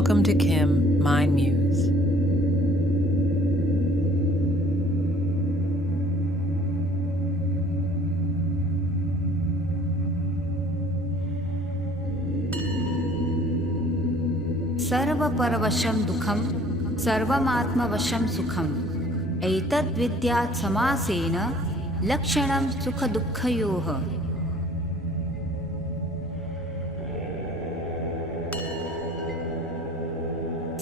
Welcome to Kim Mind Muse. सर्वपरवशं दुःखं सर्वमात्मवशं सुखम् एतद्विद्यात् समासेन लक्षणं सुखदुःखयोः।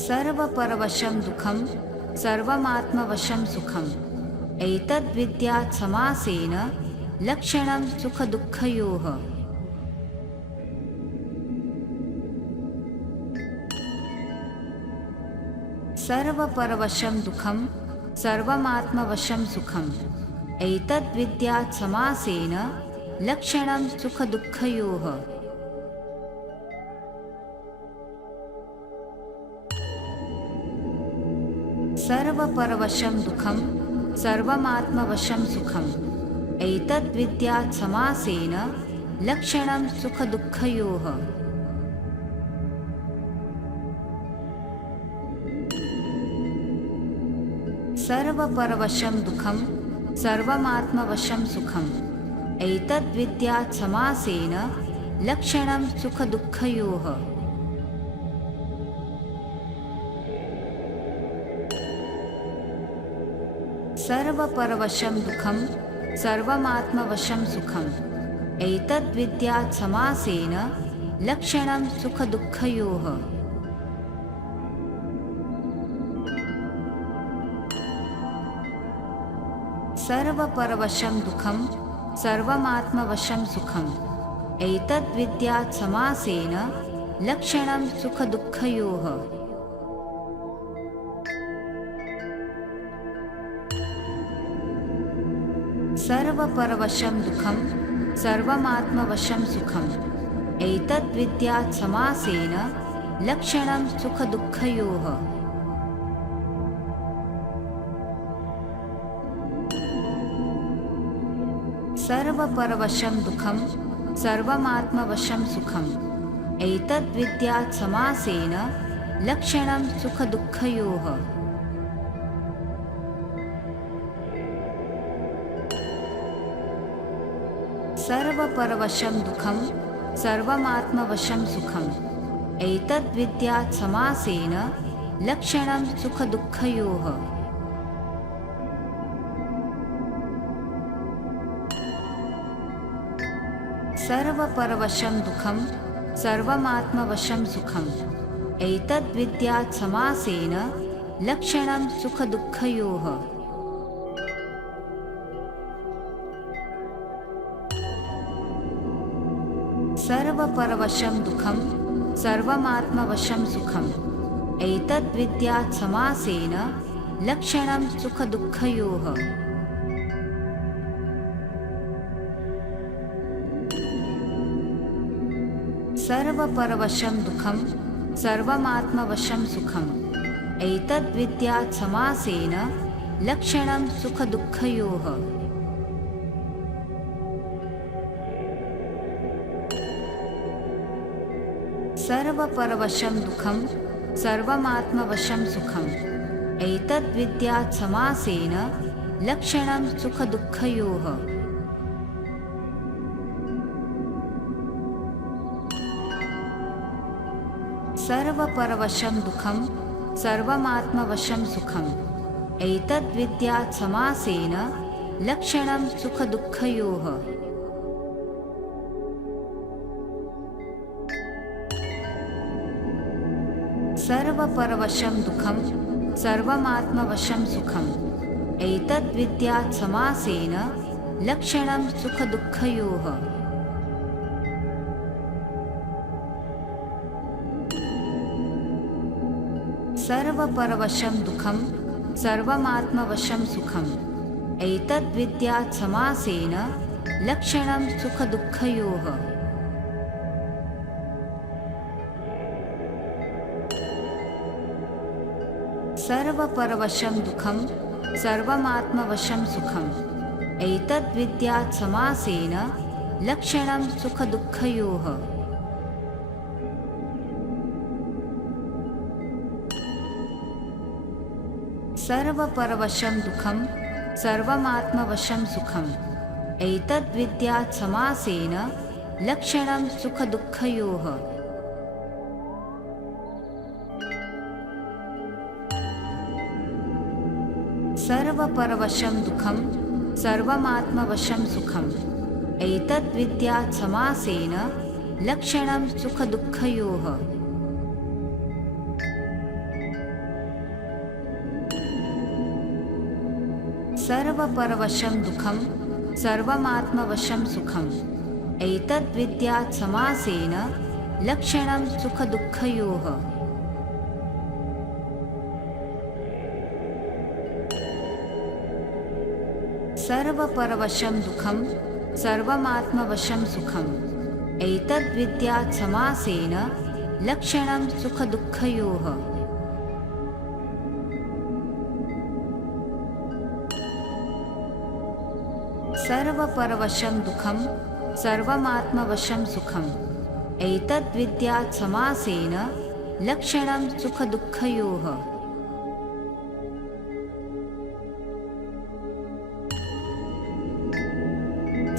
सर्वपरवशं दुःखं सर्वमात्मवशं सुखम् एतद्विद्यात् समासेन लक्षणं सुखदुःखयोः। सर्वपरवशं दुःखं सर्वमात्मवशं सुखम् एतद्विद्यात् समासेन लक्षणं सुखदुःखयोः। सर्वपरवशं दुःखं सर्वमात्मवशं सुखम् एतद्विद्यात् समासेन लक्षणं सुखदुःखयोः। सर्वपरवशं दुःखं सर्वमात्मवशं सुखम् एतद्विद्यात् समासेन लक्षणं सुखदुःखयोः। सर्वपरवशं दुःखं सर्वमात्मवशं सुखम् एतद्विद्यात् समासेन लक्षणं सुखदुःखयोः। सर्वपरवशं दुःखं सर्वमात्मवशं सुखम् एतद्विद्यात् समासेन लक्षणं सुखदुःखयोः। सर्वपरवशं दुःखं सर्वमात्मवशं सुखम् एतद्विद्यात् समासेन लक्षणं सुखदुःखयोः। सर्वपरवशं दुःखं सर्वमात्मवशं सुखम् एतद्विद्यात् समासेन लक्षणं सुखदुःखयोः। सर्वपरवशं दुःखं सर्वमात्मवशं सुखम् एतद्विद्यात् समासेन लक्षणं सुखदुःखयोः। सर्वपरवशं दुःखं सर्वमात्मवशं सुखम् एतद्विद्यात् समासेन लक्षणं सुखदुःखयोः। सर्वपरवशं दुःखं सर्वमात्मवशं सुखम् एतद्विद्यात् समासेन लक्षणं सुखदुःखयोः। सर्वपरवशं दुःखं सर्वमात्मवशं सुखम् एतद्विद्यात् समासेन लक्षणं सुखदुःखयोः। सर्वपरवशं दुःखं सर्वमात्मवशं सुखम् एतद्विद्यात् समासेन लक्षणं सुखदुःखयोः। सर्वपरवशं दुःखं सर्वमात्मवशं सुखम् एतद्विद्यात् समासेन लक्षणं सुखदुःखयोः। सर्वपरवशं दुःखं सर्वमात्मवशं सुखम् एतद्विद्यात् समासेन लक्षणं सुखदुःखयोः। सर्वपरवशं दुःखं सर्वमात्मवशं सुखम् एतद्विद्यात् समासेन लक्षणं सुखदुःखयोः। सर्वपरवशं दुःखं सर्वमात्मवशं सुखम् एतद्विद्यात् समासेन लक्षणं सुखदुःखयोः। सर्वपरवशं दुःखं सर्वमात्मवशं सुखम् एतद्विद्यात् समासेन लक्षणं सुखदुःखयोः। सर्वपरवशं दुःखं सर्वमात्मवशं सुखम् एतद्विद्यात् समासेन लक्षणं सुखदुःखयोः। सर्वपरवशं दुःखं सर्वमात्मवशं सुखम् एतद्विद्यात् समासेन लक्षणं सुखदुःखयोः। सर्वपरवशं दुःखं सर्वमात्मवशं सुखम् एतद्विद्यात् समासेन लक्षणं सुखदुःखयोः। सर्वपरवशं दुःखं सर्वमात्मवशं सुखम् एतद्विद्यात् समासेन लक्षणं सुखदुःखयोः।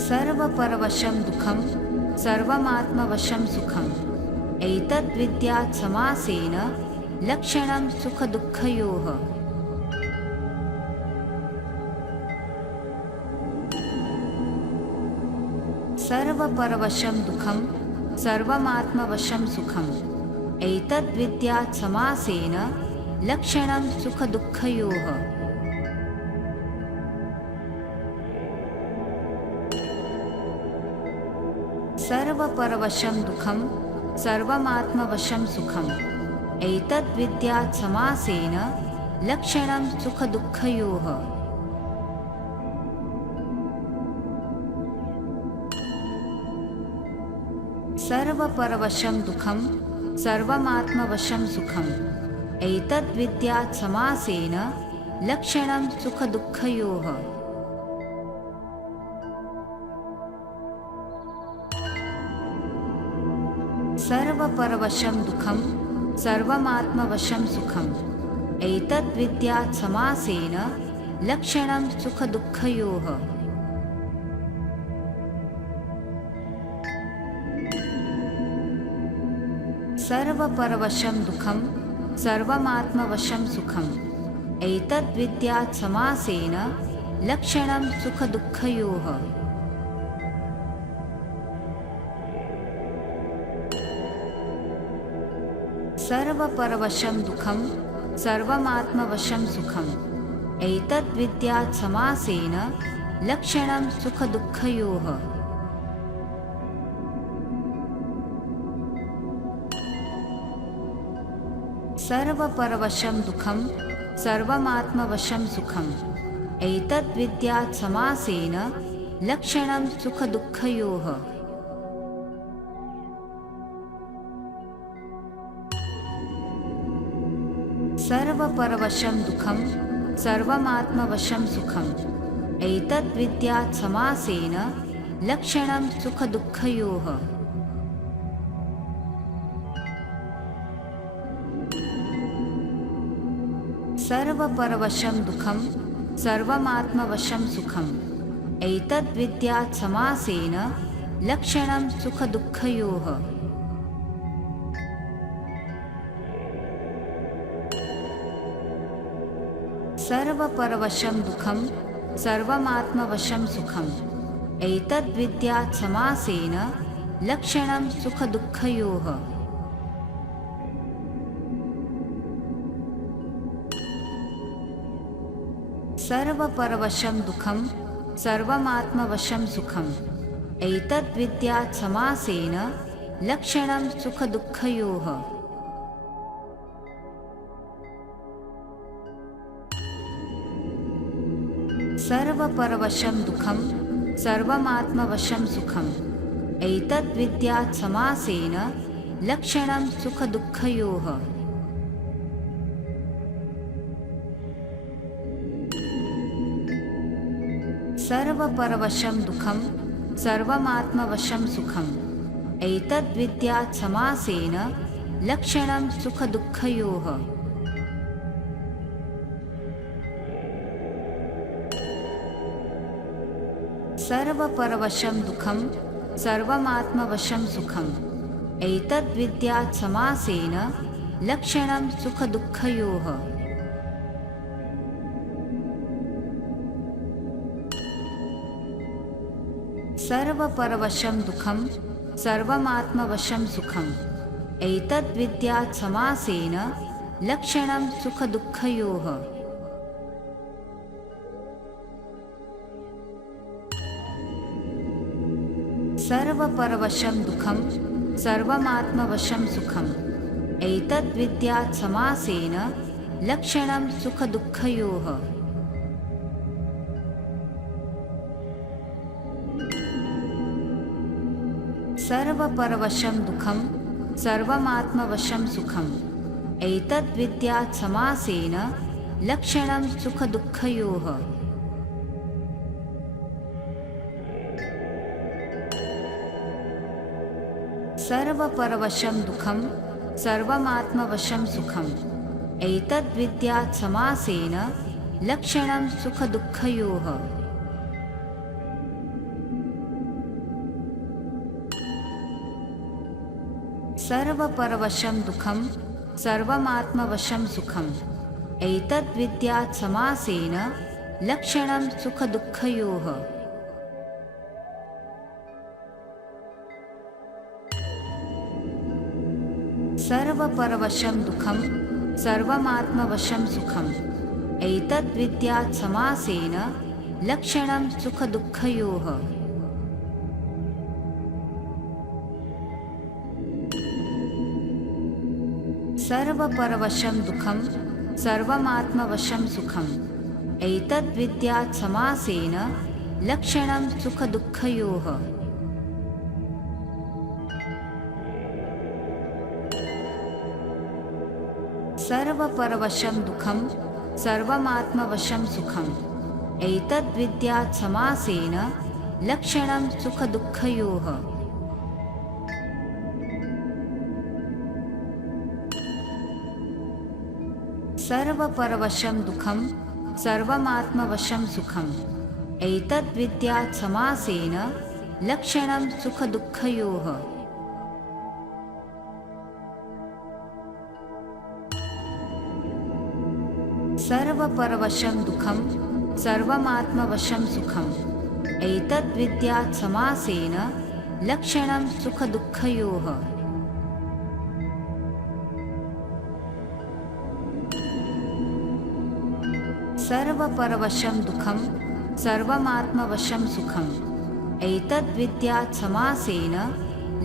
सर्वपरवशं दुःखं सर्वमात्मवशं सुखम् एतद्विद्यात् समासेन लक्षणं सुखदुःखयोः। सर्वपरवशं दुःखं सर्वमात्मवशं सुखम् एतद्विद्यात् समासेन लक्षणं सुखदुःखयोः। सर्वपरवशं दुःखं सर्वमात्मवशं सुखम् एतद्विद्यात् समासेन लक्षणं सुखदुःखयोः। सर्वपरवशं दुःखं सर्वमात्मवशं सुखम् एतद्विद्यात् समासेन लक्षणं सुखदुःखयोः। सर्वपरवशं दुःखं सर्वमात्मवशं सुखम् एतद्विद्यात् समासेन लक्षणं सुखदुःखयोः। सर्वपरवशं दुःखं सर्वमात्मवशं सुखम् एतद्विद्यात् समासेन लक्षणं सुखदुःखयोः। सर्वपरवशं दुःखं सर्वमात्मवशं सुखम् एतद्विद्यात् समासेन लक्षणं सुखदुःखयोः। सर्वपरवशं दुःखं सर्वमात्मवशं सुखम् एतद्विद्यात् समासेन लक्षणं सुखदुःखयोः। सर्वपरवशं दुःखं सर्वमात्मवशं सुखम् एतद्विद्यात् समासेन लक्षणं सुखदुःखयोः। सर्वपरवशं दुःखं सर्वमात्मवशं सुखम् एतद्विद्यात् समासेन लक्षणं सुखदुःखयोः। सर्वपरवशं दुःखं सर्वमात्मवशं सुखम् एतद्विद्यात् समासेन लक्षणं सुखदुःखयोः। सर्वपरवशं दुःखं सर्वमात्मवशं सुखम् एतद्विद्यात् समासेन लक्षणं सुखदुःखयोः। सर्वपरवशं दुःखं सर्वमात्मवशं सुखम् एतद्विद्यात् समासेन लक्षणं सुखदुःखयोः। सर्वपरवशं दुःखं सर्वमात्मवशं सुखम् एतद्विद्यात् समासेन लक्षणं सुखदुःखयोः। सर्वपरवशं दुःखं सर्वमात्मवशं सुखम् एतद्विद्यात् समासेन लक्षणं सुखदुःखयोः। सर्वपरवशं दुःखं सर्वमात्मवशं सुखम् एतद्विद्यात् समासेन लक्षणं सुखदुःखयोः। सर्वपरवशं दुःखं सर्वमात्मवशं सुखम् एतद्विद्यात् समासेन लक्षणं सुखदुःखयोः। सर्वपरवशं दुःखं सर्वमात्मवशं सुखम् एतद्विद्यात् समासेन लक्षणं सुखदुःखयोः। सर्वपरवशं दुःखं सर्वमात्मवशं सुखम् एतद्विद्यात् समासेन लक्षणं सुखदुःखयोः। सर्वपरवशं दुःखं सर्वमात्मवशं सुखम् एतद्विद्यात् समासेन लक्षणं सुखदुःखयोः। सर्वपरवशं दुःखं सर्वमात्मवशं सुखम् एतद्विद्यात् समासेन लक्षणं सुखदुःखयोः। सर्वपरवशं दुःखं सर्वमात्मवशं सुखम् एतद्विद्यात् समासेन लक्षणं सुखदुःखयोः। सर्वपरवशं दुःखं सर्वमात्मवशं सुखम् एतद्विद्यात् समासेन लक्षणं सुखदुःखयोः। सर्वपरवशं दुःखं सर्वमात्मवशं सुखम् एतद्विद्यात् समासेन लक्षणं सुखदुःखयोः। सर्वपरवशं दुःखं सर्वमात्मवशं सुखम् एतद्विद्यात् समासेन लक्षणं सुखदुःखयोः। सर्वपरवशं दुःखं सर्वमात्मवशं सुखम् एतद्विद्यात् समासेन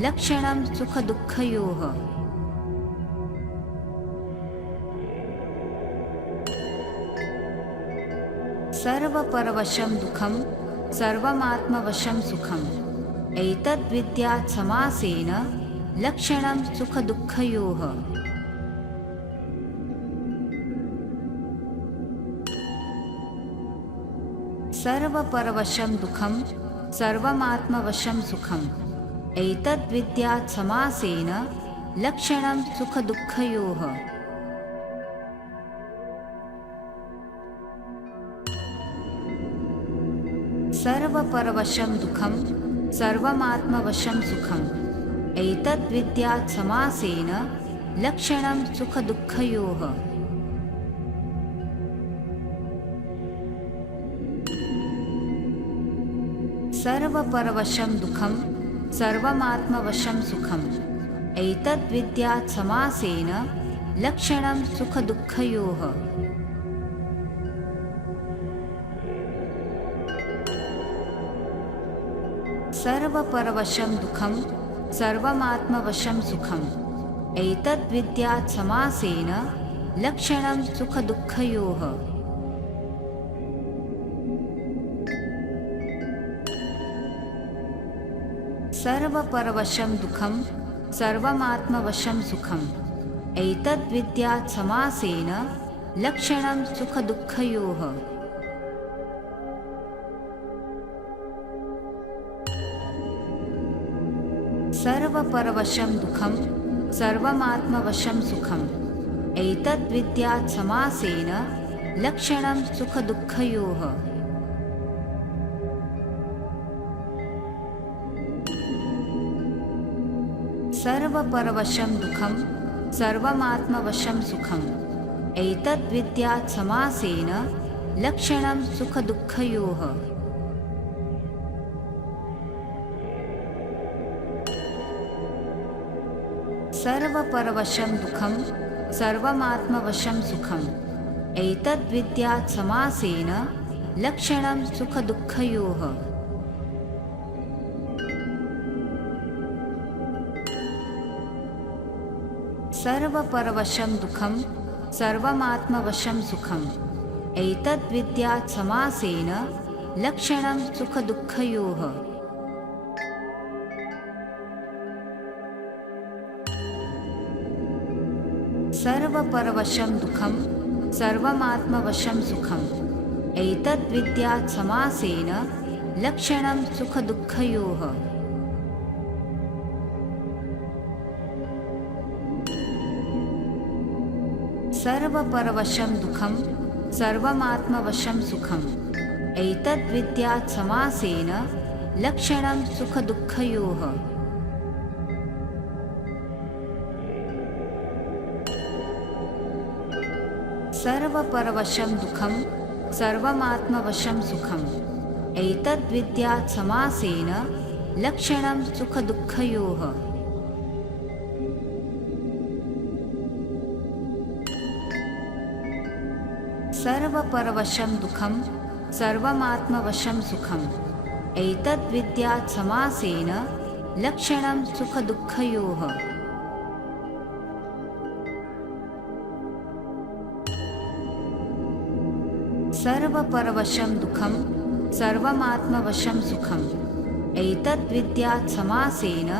लक्षणं सुखदुःखयोः। सर्वपरवशं दुःखं सर्वमात्मवशं सुखम् एतद्विद्यात् समासेन लक्षणं सुखदुःखयोः। सर्वपरवशं दुःखं सर्वमात्मवशं सुखम् एतद्विद्यात् समासेन लक्षणं सुखदुःखयोः। सर्वपरवशं दुःखं सर्वमात्मवशं सुखम् एतद्विद्यात् समासेन लक्षणं सुखदुःखयोः। सर्वपरवशं दुःखं सर्वमात्मवशं सुखम् एतद्विद्यात् समासेन लक्षणं सुखदुःखयोः। सर्वपरवशं दुःखं सर्वमात्मवशं सुखम् एतद्विद्यात् समासेन लक्षणं सुखदुःखयोः। सर्वपरवशं दुःखं सर्वमात्मवशं सुखम् एतद्विद्यात् समासेन लक्षणं सुखदुःखयोः। सर्वपरवशं दुःखं सर्वमात्मवशं सुखम् एतद्विद्यात् समासेन लक्षणं सुखदुःखयोः। सर्वपरवशं दुःखं सर्वमात्मवशं सुखम् एतद्विद्यात् समासेन लक्षणं सुखदुःखयोः। सर्वपरवशं दुःखं सर्वमात्मवशं सुखम् एतद्विद्यात् समासेन लक्षणं सुखदुःखयोः। सर्वपरवशं दुःखं सर्वमात्मवशं सुखम् एतद्विद्यात् समासेन लक्षणं सुखदुःखयोः। सर्वपरवशं दुःखं सर्वमात्मवशं सुखम् एतद्विद्यात् समासेन लक्षणं सुखदुःखयोः। सर्वपरवशं दुःखं सर्वमात्मवशं सुखम् एतद्विद्यात् समासेन लक्षणं सुखदुःखयोः। सर्वपरवशं दुःखं सर्वमात्मवशं सुखम् एतद्विद्यात् समासेन लक्षणं सुखदुःखयोः। सर्वपरवशं दुःखं सर्वमात्मवशं सुखम् एतद्विद्यात् समासेन लक्षणं सुखदुःखयोः। सर्वपरवशं दुःखं सर्वमात्मवशं सुखम् एतद्विद्यात् समासेन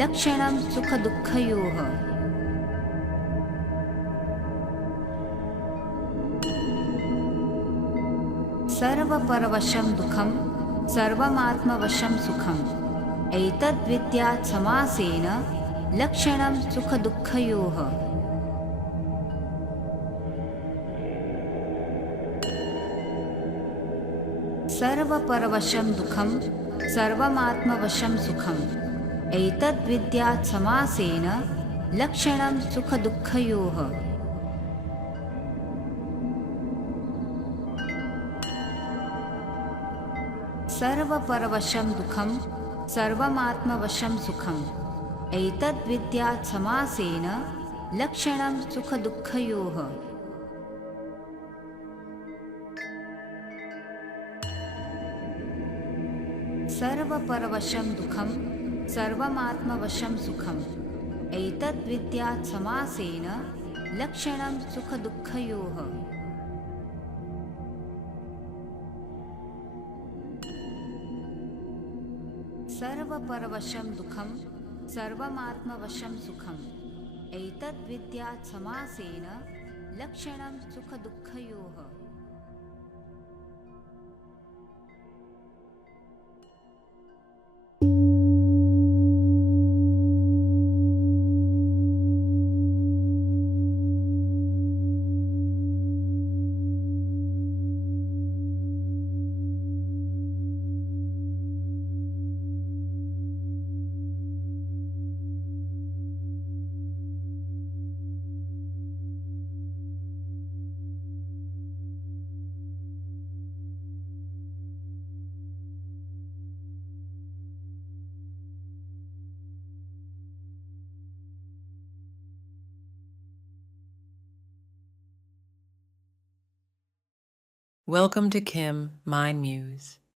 लक्षणं सुखदुःखयोः। सर्वपरवशं दुःखं सर्वमात्मवशं सुखम् एतद्विद्यात् समासेन लक्षणं सुखदुःखयोः। सर्वपरवशं दुःखं सर्वमात्मवशं सुखम् एतद्विद्यात् समासेन लक्षणं सुखदुःखयोः। सर्वपरवशं दुःखं सर्वमात्मवशं सुखम् एतद्विद्यात् समासेन लक्षणं सुखदुःखयोः। सर्वपरवशं दुःखं सर्वमात्मवशं सुखम् एतद्विद्यात् समासेन लक्षणं सुखदुःखयोः। सर्वपरवशं दुःखं सर्वमात्मवशं सुखम् एतद्विद्यात् समासेन लक्षणं सुखदुःखयोः। Welcome to Kim, Mind Muse.